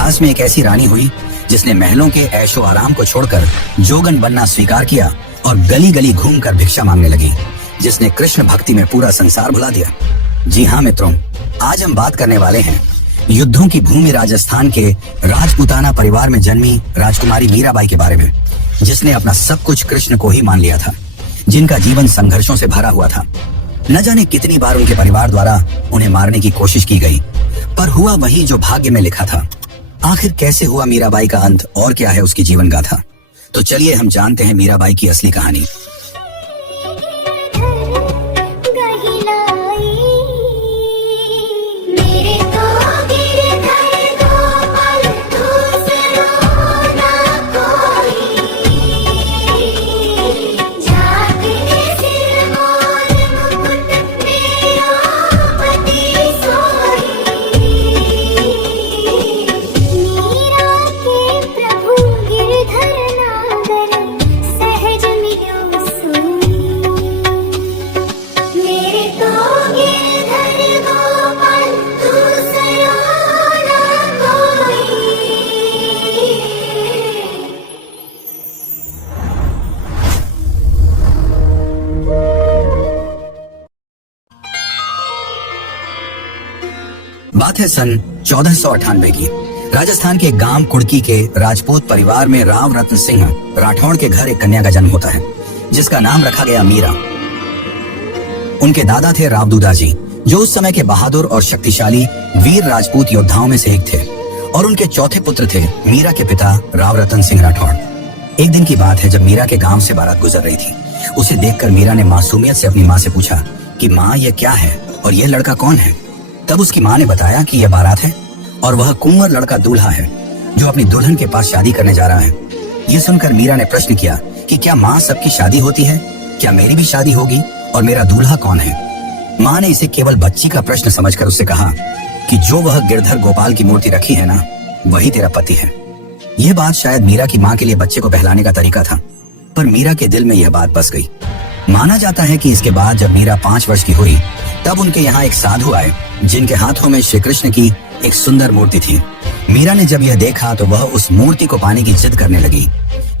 इतिहास में एक ऐसी रानी हुई जिसने महलों के ऐशो आराम को छोड़कर जोगन बनना स्वीकार किया और गली गली घूमकर भिक्षा मांगने लगी, जिसने कृष्ण भक्ति में पूरा संसार भुला दिया। जी हाँ मित्रों, आज हम बात करने वाले हैं युद्धों की भूमि राजस्थान के राजपूताना परिवार में जन्मी राजकुमारी मीराबाई के बारे में, जिसने अपना सब कुछ कृष्ण को ही मान लिया था, जिनका जीवन संघर्षों से भरा हुआ था। न जाने कितनी बार उनके परिवार द्वारा उन्हें मारने की कोशिश की गई, पर हुआ वही जो भाग्य में लिखा था। आखिर कैसे हुआ मीराबाई का अंत और क्या है उसकी जीवन गाथा? तो चलिए हम जानते हैं मीराबाई की असली कहानी। बात है सन 1498 की। राजस्थान के गांव कुड़की के राजपूत परिवार में राव रत्न सिंह राठौड़ के घर एक कन्या का जन्म होता है, जिसका नाम रखा गया मीरा। उनके दादा थे राव दूदा जी, जो उस समय के बहादुर और शक्तिशाली वीर राजपूत योद्धाओं में से एक थे, और उनके चौथे पुत्र थे मीरा के पिता राव रतन सिंह राठौड़। एक दिन की बात है जब मीरा के गांव से बारात गुजर रही थी। उसे देखकर मीरा ने मासूमियत से अपनी माँ से पूछा कि माँ, ये क्या है और ये लड़का कौन है? तब उसकी माँ ने बताया कि यह बारात है और वह कुंवर लड़का दूल्हा है जो अपनी दुल्हन के पास शादी करने जा रहा है। ये सुनकर मीरा ने प्रश्न किया कि क्या माँ सबकी शादी होती है? क्या मेरी भी शादी होगी? और मेरा दूल्हा कौन है? माँ ने इसे केवल बच्ची का प्रश्न समझकर उससे कहा कि जो वह गिरधर गोपाल की मूर्ति रखी है ना, वही तेरा पति है। यह बात शायद मीरा की माँ के लिए बच्चे को बहलाने का तरीका था, पर मीरा के दिल में यह बात बस गई। माना जाता है कि इसके बाद जब मीरा 5 वर्ष की हुई, तब उनके यहाँ एक साधु आए जिनके हाथों में श्री कृष्ण की एक सुंदर मूर्ति थी। मीरा ने जब यह देखा तो वह उस मूर्ति को पाने की जिद करने लगी,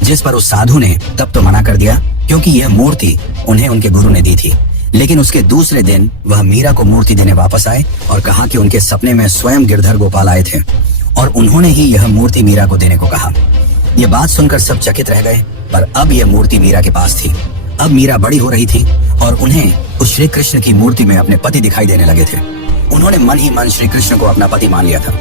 जिस पर उस साधु ने तब तो मना कर दिया, क्योंकि यह मूर्ति उन्हें उनके गुरु ने दी थी। लेकिन उसके दूसरे दिन वह मीरा को मूर्ति देने वापस आए और कहा कि उनके सपने में स्वयं गिरधर गोपाल आए थे और उन्होंने ही यह मूर्ति मीरा को देने को कहा। यह बात सुनकर सब चकित रह गए, पर अब यह मूर्ति मीरा के पास थी। अब मीरा बड़ी हो रही थी और उन्हें उस श्री कृष्ण की मूर्ति में अपने पति दिखाई देने लगे थे। उन्होंने मन ही मन श्री कृष्ण को अपना पति मान लिया था।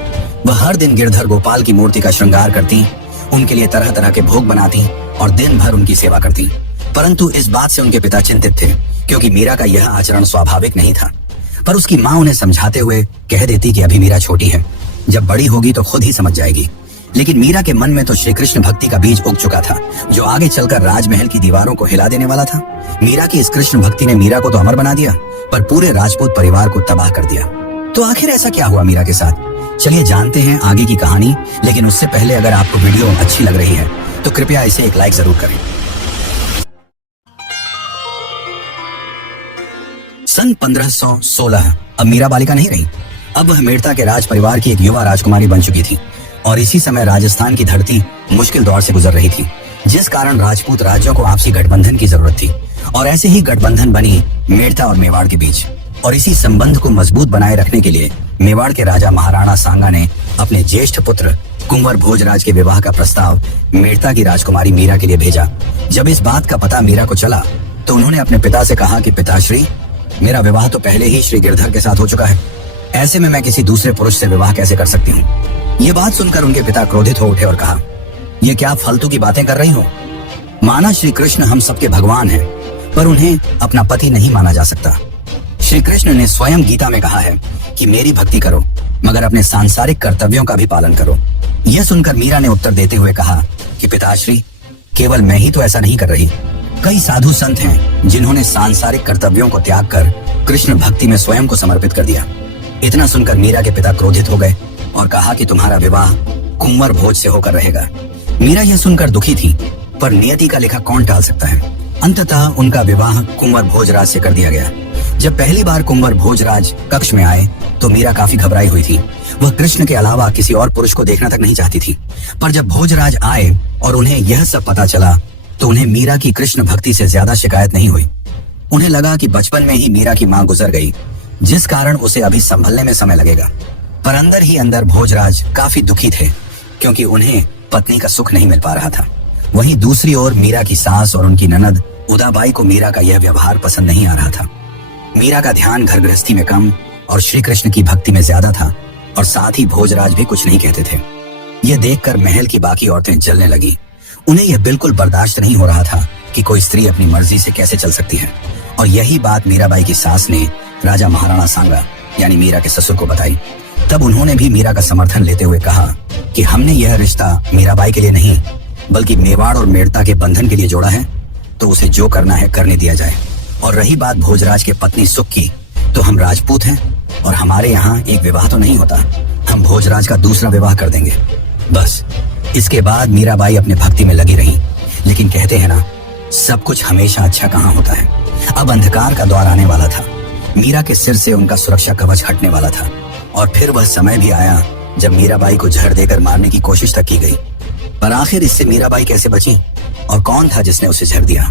वह हर दिन गिरधर गोपाल की मूर्ति का श्रृंगार करती, उनके लिए तरह तरह के भोग बनाती और दिन भर उनकी सेवा करती। परंतु इस बात से उनके पिता चिंतित थे, क्योंकि मीरा का यह आचरण स्वाभाविक नहीं था। पर उसकी माँ उन्हें समझाते हुए कह देती कि अभी मीरा छोटी है, जब बड़ी होगी तो खुद ही समझ जाएगी। लेकिन मीरा के मन में तो श्री कृष्ण भक्ति का बीज उग चुका था, जो आगे चलकर राजमहल की दीवारों को हिला देने वाला था। मीरा की इस कृष्ण भक्ति ने मीरा को तो अमर बना दिया, पर पूरे राजपूत परिवार को तबाह कर दिया। तो आखिर ऐसा क्या हुआ मीरा के साथ? चलिए जानते हैं आगे की कहानी। लेकिन उससे पहले अगर आपको वीडियो अच्छी लग रही है तो कृपया इसे एक लाइक जरूर करें। सन 1516 अब मीरा बालिका नहीं रही। अब वह मेड़ता के राज परिवार की एक युवा राजकुमारी बन चुकी थी, और इसी समय राजस्थान की धरती मुश्किल दौर से गुजर रही थी, जिस कारण राजपूत राज्यों को आपसी गठबंधन की जरूरत थी। और ऐसे ही गठबंधन बनी मेड़ता और मेवाड़ के बीच। और इसी संबंध को मजबूत बनाए रखने के लिए मेवाड़ के राजा महाराणा सांगा ने अपने ज्येष्ठ पुत्र कुंवर भोजराज के विवाह का प्रस्ताव मेड़ता की राजकुमारी मीरा के लिए भेजा। जब इस बात का पता मीरा को चला तो उन्होंने अपने पिता से कहा कि पिताश्री, मेरा विवाह तो पहले ही श्री गिरधर के साथ हो चुका है, ऐसे में मैं किसी दूसरे पुरुष से विवाह कैसे कर सकती हूँ? ये बात सुनकर उनके पिता क्रोधित हो उठे और कहा, ये क्या फालतू की बातें कर रही हो? माना श्री कृष्ण हम सबके भगवान हैं, पर उन्हें अपना पति नहीं माना जा सकता। श्री कृष्ण ने स्वयं गीता में कहा है कि मेरी भक्ति करो, मगर अपने सांसारिक कर्तव्यों का भी पालन करो। यह सुनकर मीरा ने उत्तर देते हुए कहा कि पिताश्री, केवल मैं ही तो ऐसा नहीं कर रही, कई साधु संत हैं जिन्होंने सांसारिक कर्तव्यों को त्याग कर कृष्ण भक्ति में स्वयं को समर्पित कर दिया। इतना सुनकर मीरा के पिता क्रोधित हो गए और कहा कि तुम्हारा विवाह कुंवर भोज से होकर रहेगा। मीरा यह सुनकर दुखी थी, पर नियति का लिखा कौन टाल सकता है। अंततः उनका विवाह कुंवर भोजराज से कर दिया गया। जब पहली बार कुंवर भोजराज कक्ष में आए तो मीरा काफी घबराई हुई थी। वह कृष्ण के अलावा किसी और पुरुष को देखना तक नहीं चाहती थी। पर जब भोजराज आए और उन्हें यह सब पता चला तो उन्हें मीरा की कृष्ण भक्ति से ज्यादा शिकायत नहीं हुई। उन्हें लगा कि बचपन में ही मीरा की मां गुजर गई, जिस कारण उसे अभी संभलने में समय लगेगा। पर अंदर ही अंदर भोजराज काफी दुखी थे, क्योंकि उन्हें पत्नी का सुख नहीं मिल पा रहा था। वहीं दूसरी ओर मीरा की सास और उनकी ननद उदाबाई को मीरा का यह व्यवहार पसंद नहीं आ रहा था। मीरा का ध्यान घर गृहस्थी में कम और श्री कृष्ण की भक्ति में ज्यादा था, और साथ ही भोजराज भी कुछ नहीं कहते थे। यह देखकर महल की बाकी औरतें जलने लगी। उन्हें यह बिल्कुल बर्दाश्त नहीं हो रहा था कि कोई स्त्री अपनी मर्जी से कैसे चल सकती है। और यही बात मीराबाई की सास ने राजा महाराणा सांगा यानी मीरा के ससुर को बताई। तब उन्होंने भी मीरा का समर्थन लेते हुए कहा कि हमने यह रिश्ता मीराबाई के लिए नहीं बल्कि मेवाड़ और मेड़ता के बंधन के लिए जोड़ा है, तो उसे जो करना है करने दिया जाए। और रही बात भोजराज के पत्नी सुख की, तो हम राजपूत हैं और हमारे यहाँ एक विवाह तो नहीं होता। हम भोजराज का दूसरा विवाह कर देंगे बस। इसके बाद मीराबाई अपने भक्ति में लगी रही। लेकिन कहते हैं ना, सब कुछ हमेशा अच्छा कहाँ होता है। अब अंधकार का दौर आने वाला था। मीरा के सिर से उनका सुरक्षा कवच हटने वाला था, और फिर वह समय भी आया जब मीराबाई को जहर देकर मारने की कोशिश तक की गई। पर आखिर इससे मीराबाई कैसे बची और कौन था जिसने उसे जहर दिया?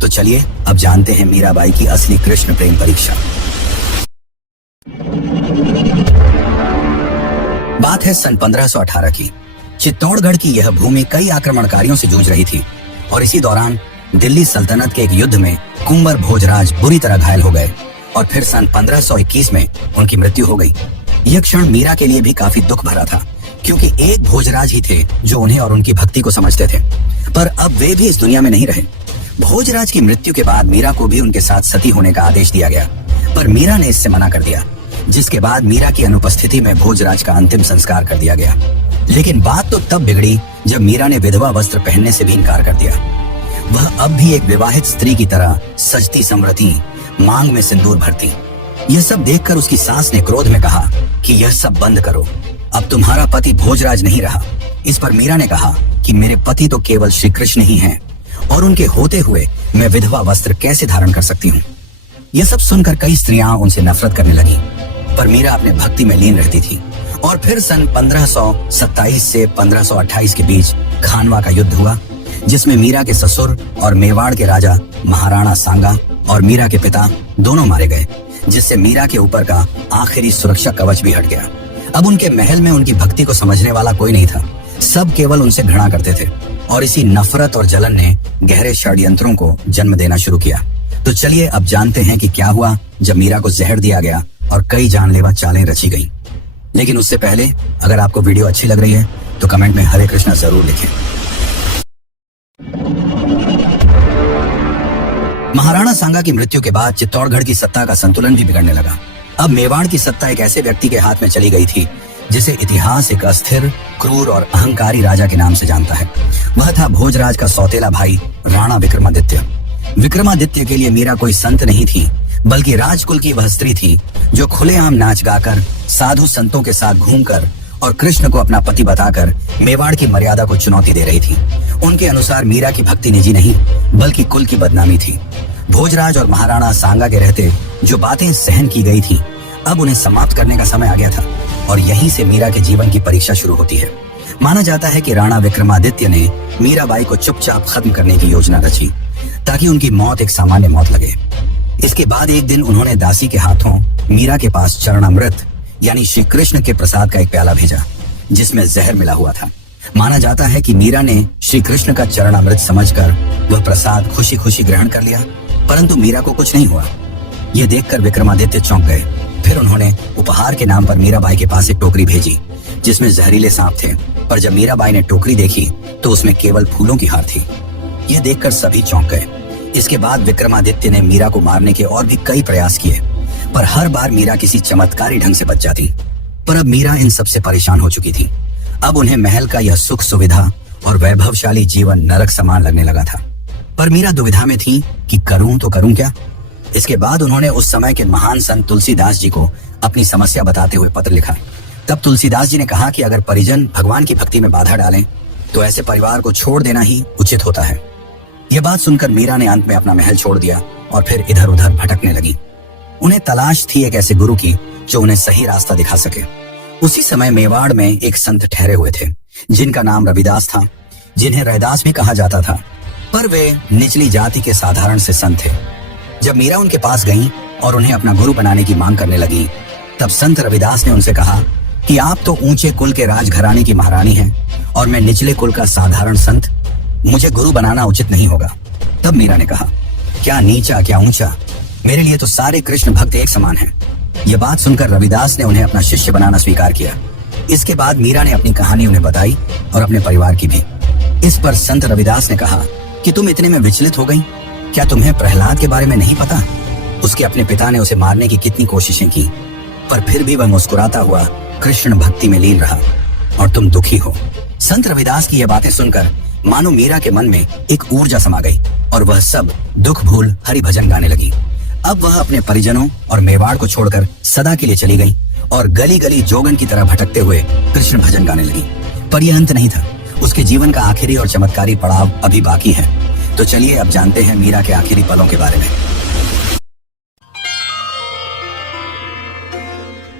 तो चलिए अब जानते हैं मीराबाई की असली कृष्ण प्रेम परीक्षा। बात है सन 1518 की। चित्तौड़गढ़ की यह भूमि कई आक्रमणकारियों से जूझ रही थी, और इसी दौरान दिल्ली सल्तनत के एक युद्ध में कुंवर भोजराज बुरी तरह घायल हो गए, और फिर सन 1521 में उनकी मृत्यु हो गई। यह क्षण मीरा के लिए भी काफी दुख भरा था, क्योंकि एक भोजराज ही थे जो उन्हें और उनकी भक्ति को समझते थे। पर अब वे भी इस दुनिया में नहीं रहे। भोजराज की मृत्यु के बाद मीरा को भी उनके साथ सती होने का आदेश दिया गया, पर मीरा ने इससे मना कर दिया, जिसके बाद मीरा की अनुपस्थिति में भोजराज का अंतिम संस्कार कर दिया गया। लेकिन बात तो तब बिगड़ी जब मीरा ने विधवा वस्त्र पहनने से भी इनकार कर दिया। वह अब भी एक विवाहित स्त्री की तरह सजती संवरती, मांग में सिंदूर भरती। यह सब देखकर उसकी सास ने क्रोध में कहा कि यह सब बंद करो, अब तुम्हारा पति भोजराज नहीं रहा। इस पर मीरा ने कहा कि मेरे पति तो केवल श्री कृष्ण ही हैं, और उनके होते हुए मैं विधवा वस्त्र कैसे धारण कर सकती हूँ। यह सब सुनकर कई स्त्रियां उनसे नफरत करने लगी, पर मीरा अपने भक्ति में लीन रहती थी। और फिर सन 1527 से 1528 के बीच खानवा का युद्ध हुआ, जिसमें मीरा के ससुर और मेवाड़ के राजा महाराणा सांगा और मीरा के पिता दोनों मारे गए, जिससे मीरा के ऊपर का आखिरी सुरक्षा कवच भी हट गया। अब उनके महल में उनकी भक्ति को समझने वाला कोई नहीं था। सब केवल उनसे घृणा करते थे, और इसी नफरत और जलन ने गहरे षड्यंत्रों को जन्म देना शुरू किया। तो चलिए अब जानते हैं कि क्या हुआ जब मीरा को जहर दिया गया और कई जानलेवा चालें रची गईं। लेकिन उससे पहले अगर आपको वीडियो अच्छी लग रही है तो कमेंट में हरे कृष्णा जरूर लिखें। महाराणा सांगा की मृत्यु के बाद चित्तौड़गढ़ की सत्ता का संतुलन भी बिगड़ने लगा। अब मेवाड़ की सत्ता एक ऐसे व्यक्ति के हाथ में चली गई थी जिसे इतिहास एक अस्थिर, क्रूर और अहंकारी राजा के नाम से जानता है। वह था भोजराज का सौतेला भाई राणा विक्रमादित्य। विक्रमादित्य के लिए मीरा कोई संत नहीं थी, बल्कि राजकुल की वह स्त्री थी जो खुलेआम नाच गाकर, साधु संतों के साथ घूमकर और कृष्ण को अपना पति बताकर मेवाड़ की मर्यादा को चुनौती दे रही थी। उनके अनुसार मीरा की भक्ति निजी नहीं बल्कि कुल की बदनामी थी। भोजराज और महाराणा सांगा के रहते जो बातें सहन की गई थी, अब उन्हें समाप्त करने का समय आ गया था, और यहीं से मीरा के जीवन की परीक्षा शुरू होती है। माना जाता है कि राणा विक्रमादित्य ने मीराबाई को चुपचाप खत्म करने की योजना रची, ताकि उनकी मौत एक सामान्य मौत लगे। इसके बाद एक दिन उन्होंने दासी के हाथों मीरा के पास चरणामृत यानी श्री कृष्ण के प्रसाद का एक प्याला भेजा, जिसमें जहर मिला हुआ था। माना जाता है कि मीरा ने श्री कृष्ण का चरणामृत समझकर वह प्रसाद खुशी खुशी ग्रहण कर लिया, परंतु मीरा को कुछ नहीं हुआ। यह देखकर विक्रमादित्य चौंक गए। फिर उन्होंने उपहार के नाम पर मीराबाई के पास एक टोकरी भेजी, जिसमें जहरीले सांप थे। पर जब मीराबाई ने टोकरी देखी तो उसमें केवल फूलों की हार थी। यह देखकर सभी चौंक गए। इसके बाद विक्रमादित्य ने मीरा को मारने के और भी कई प्रयास किए, पर हर बार मीरा किसी चमत्कारी ढंग से बच जाती। पर अब मीरा इन सबसे परेशान हो चुकी थी। अब उन्हें महल का यह सुख सुविधा और वैभवशाली जीवन नरक समान लगने लगा था। पर मीरा दुविधा में थी कि करूं तो करूं क्या। इसके बाद उन्होंने उस समय के महान संत तुलसीदास जी को अपनी समस्या बताते हुए पत्र लिखा। तब तुलसीदास जी ने कहा कि अगर परिजन भगवान की भक्ति में बाधा डालें तो ऐसे परिवार को छोड़ देना ही उचित होता है। यह बात सुनकर मीरा ने अंत में अपना महल छोड़ दिया और फिर इधर उधर भटकने लगी। उन्हें तलाश थी एक ऐसे गुरु की जो उन्हें सही रास्ता दिखा सके। उसी समय मेवाड़ में एक संत ठहरे हुए थे जिनका नाम रविदास था, जिन्हें रैदास भी कहा जाता था, पर वे निचली जाति के साधारण से संत थे। जब मीरा उनके पास गई और उन्हें अपना गुरु बनाने की मांग करने लगी, तब संत रविदास ने उनसे कहा कि आप तो ऊंचे कुल के राजघराने की महारानी हैं और मैं निचले कुल का साधारण संत, मुझे गुरु बनाना उचित नहीं होगा। तब मीरा ने कहा, क्या नीचा क्या ऊंचा, मेरे लिए तो सारे कृष्ण भक्त एक समान हैं। यह बात सुनकर रविदास ने उन्हें अपना शिष्य बनाना स्वीकार किया। इसके बाद मीरा ने अपनी कहानी उन्हें बताई और अपने परिवार की भी। इस पर संत रविदास ने कहा कि तुम इतने में विचलित हो गई, क्या तुम्हें प्रहलाद के बारे में नहीं पता? उसके अपने पिता ने उसे मारने की कितनी कोशिशें की, पर फिर भी वह मुस्कुराता हुआ कृष्ण भक्ति में लीन रहा और तुम दुखी हो। संत रविदास की यह बातें सुनकर मानो मीरा के मन में एक ऊर्जा समा गई और वह सब दुख भूल हरि भजन गाने लगी। अब वह अपने परिजनों और मेवाड़ को छोड़कर सदा के लिए चली गई और गली गली जोगन की तरह भटकते हुए कृष्ण भजन गाने लगी। पर यह अंत नहीं था, उसके जीवन का आखिरी और चमत्कारी पड़ाव अभी बाकी है। तो चलिए अब जानते हैं मीरा के आखिरी पलों के बारे में।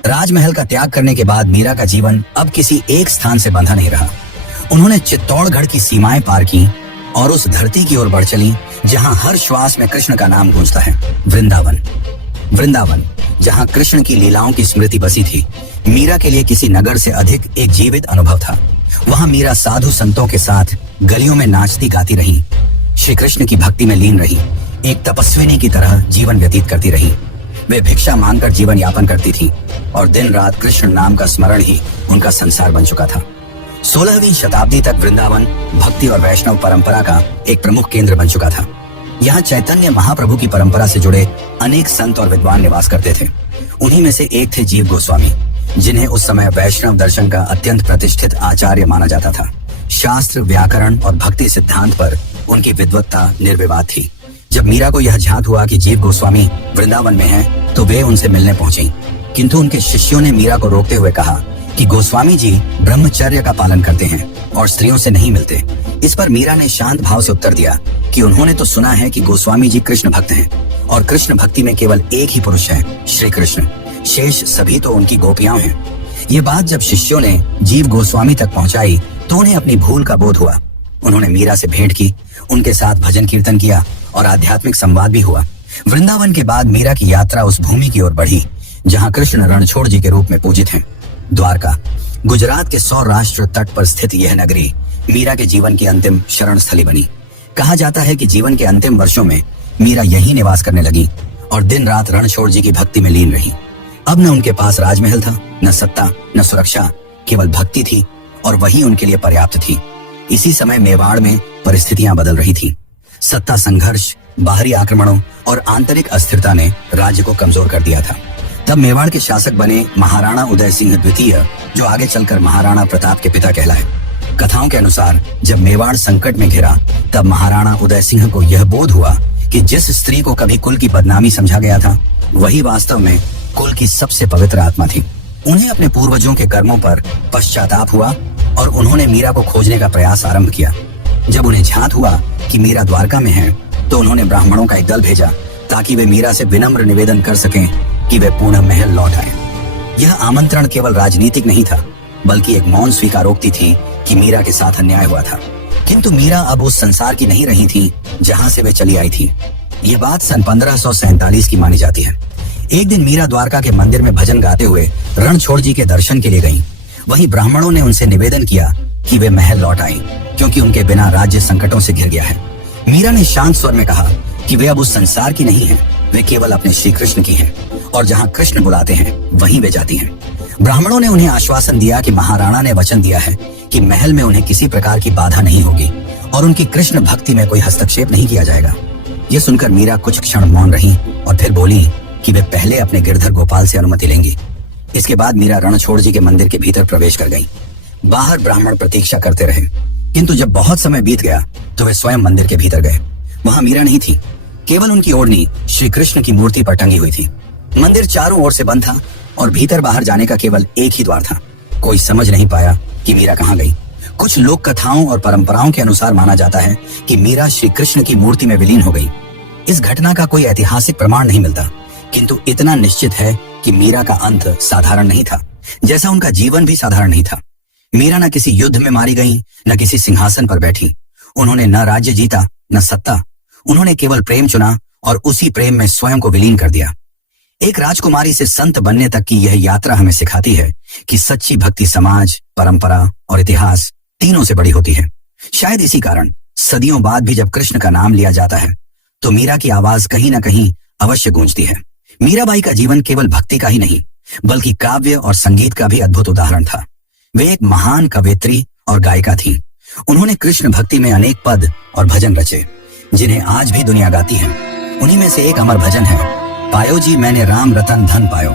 राजमहल का त्याग करने के बाद मीरा का जीवन अब किसी एक स्थान से बंधा नहीं रहा। उन्होंने चित्तौड़गढ़ की सीमाएं पार की और उस धरती की ओर बढ़ चली जहां हर श्वास में कृष्ण का नाम गूंजता है, वृंदावन। वृंदावन जहां कृष्ण की लीलाओं की स्मृति बसी थी, मीरा के लिए किसी नगर से अधिक एक जीवित अनुभव था। वहां मीरा साधु संतों के साथ गलियों में नाचती गाती रही, श्री कृष्ण की भक्ति में लीन रही, एक तपस्विनी की तरह जीवन व्यतीत करती रही। वे भिक्षा मांगकर जीवन यापन करती थी और दिन रात कृष्ण नाम का स्मरण ही उनका संसार बन चुका था। 16वीं शताब्दी तक वृंदावन भक्ति और वैष्णव परंपरा का एक प्रमुख केंद्र बन चुका था। यहाँ चैतन्य महाप्रभु की परंपरा से जुड़े अनेक संत और विद्वान निवास करते थे। उन्हीं में से एक थे जीव गोस्वामी, जिन्हें उस समय वैष्णव दर्शन का अत्यंत प्रतिष्ठित आचार्य माना जाता था। शास्त्र, व्याकरण और भक्ति सिद्धांत पर उनकी विद्वत्ता निर्विवाद थी। जब मीरा को यह ज्ञात हुआ कि जीव गोस्वामी वृंदावन में हैं, तो वे उनसे मिलने पहुंची, किंतु उनके शिष्यों ने मीरा को रोकते हुए कहा कि गोस्वामी जी ब्रह्मचर्य का पालन करते हैं और स्त्रियों से नहीं मिलते। इस पर मीरा ने शांत भाव से उत्तर दिया कि उन्होंने तो सुना है कि गोस्वामी जी कृष्ण भक्त हैं और कृष्ण भक्ति में केवल एक ही पुरुष है, श्री कृष्ण, शेष सभी तो उनकी गोपियां हैं। ये बात जब शिष्यों ने जीव गोस्वामी तक पहुंचाई तो उन्हें अपनी भूल का बोध हुआ। उन्होंने मीरा से भेंट की, उनके साथ भजन कीर्तन किया और आध्यात्मिक संवाद भी हुआ। वृंदावन के बाद मीरा की यात्रा उस भूमि की ओर बढ़ी जहाँ कृष्ण रणछोड़ जी के रूप में पूजित हैं। द्वारका, गुजरात के सौराष्ट्र तट पर स्थित यह नगरी मीरा के जीवन की अंतिम शरण स्थली बनी। कहा जाता है कि जीवन के अंतिम वर्षों में मीरा यहीं निवास करने लगी और दिन रात रणछोड़ जी की भक्ति में लीन रही। अब न उनके पास राजमहल था, न सत्ता, न सुरक्षा, केवल भक्ति थी और वही उनके लिए पर्याप्त थी। इसी समय मेवाड़ में परिस्थितियां बदल रही थी। सत्ता संघर्ष, बाहरी आक्रमणों और आंतरिक अस्थिरता ने राज्य को कमजोर कर दिया था। तब मेवाड़ के शासक बने महाराणा उदय सिंह द्वितीय, जो आगे चलकर महाराणा प्रताप के पिता कहलाए। कथाओं के अनुसार जब मेवाड़ संकट में घिरा, तब महाराणा उदय सिंह को यह बोध हुआ कि जिस स्त्री को कभी कुल की बदनामी समझा गया था, वही वास्तव में कुल की सबसे पवित्र आत्मा थी। उन्हें अपने पूर्वजों के कर्मों पर पश्चाताप हुआ और उन्होंने मीरा को खोजने का प्रयास आरंभ किया। जब उन्हें ज्ञात हुआ कि मीरा द्वारका में है, तो उन्होंने ब्राह्मणों का एक दल भेजा ताकि वे मीरा से विनम्र निवेदन कर सकें कि वे पुनः महल लौट आए। यह आमंत्रण केवल राजनीतिक नहीं था, बल्कि एक मौन स्वीकारोक्ति थी कि मीरा के साथ अन्याय हुआ था। किंतु मीरा अब उस संसार की नहीं रही थी जहां से वे चली आई थी। ये बात सन 1547 की मानी जाती है। एक दिन मीरा द्वारका के मंदिर में भजन गाते हुए रणछोड़ जी के दर्शन के लिए गईं। वहीं ब्राह्मणों ने उनसे निवेदन किया कि वे महल लौट आएं, क्योंकि उनके बिना राज्य संकटों से घिर गया है। मीरा ने शांत स्वर में कहा कि वे अब उस संसार की नहीं हैं, वे केवल अपने श्री कृष्ण की हैं और जहां कृष्ण बुलाते हैं वहीं वे जाती हैं। ब्राह्मणों ने उन्हें आश्वासन दिया कि महाराणा ने वचन दिया है कि महल में उन्हें किसी प्रकार की बाधा नहीं होगी और उनकी कृष्ण भक्ति में कोई हस्तक्षेप नहीं किया जाएगा। ये सुनकर मीरा कुछ क्षण मौन रही और फिर बोली कि वे पहले अपने गिरधर गोपाल से अनुमति लेंगी। इसके बाद मीरा रणछोड़ जी के मंदिर के भीतर प्रवेश कर गईं। बाहर ब्राह्मण प्रतीक्षा करते रहे, किंतु जब बहुत समय बीत गया तो वे स्वयं मंदिर के भीतर गए। वहां मीरा नहीं थी, केवल उनकी ओढ़नी श्री कृष्ण की मूर्ति पर टंगी हुई थी। मंदिर चारों ओर से बंद था और भीतर बाहर जाने का केवल एक ही द्वार था। कोई समझ नहीं पाया कि मीरा कहाँ गई। कुछ लोक कथाओं और परंपराओं के अनुसार माना जाता है कि मीरा श्री कृष्ण की मूर्ति में विलीन हो गई। इस घटना का कोई ऐतिहासिक प्रमाण नहीं मिलता, किंतु इतना निश्चित है कि मीरा का अंत साधारण नहीं था, जैसा उनका जीवन भी साधारण नहीं था। मीरा न किसी युद्ध में मारी गई, न किसी सिंहासन पर बैठी। उन्होंने न राज्य जीता न सत्ता, उन्होंने केवल प्रेम चुना और उसी प्रेम में स्वयं को विलीन कर दिया। एक राजकुमारी से संत बनने तक की यह यात्रा हमें सिखाती है कि सच्ची भक्ति समाज, परंपरा और इतिहास तीनों से बड़ी होती है। शायद इसी कारण सदियों बाद भी जब कृष्ण का नाम लिया जाता है तो मीरा की आवाज कहीं ना कहीं अवश्य गूंजती है। मीराबाई का जीवन केवल भक्ति का ही नहीं बल्कि काव्य और संगीत का भी अद्भुत उदाहरण था। वे एक महान कवयित्री और गायिका थीं। उन्होंने कृष्ण भक्ति में अनेक पद और भजन रचे जिन्हें आज भी दुनिया गाती है। उन्हीं में से एक अमर भजन है, पायो जी मैंने राम रतन धन पायो।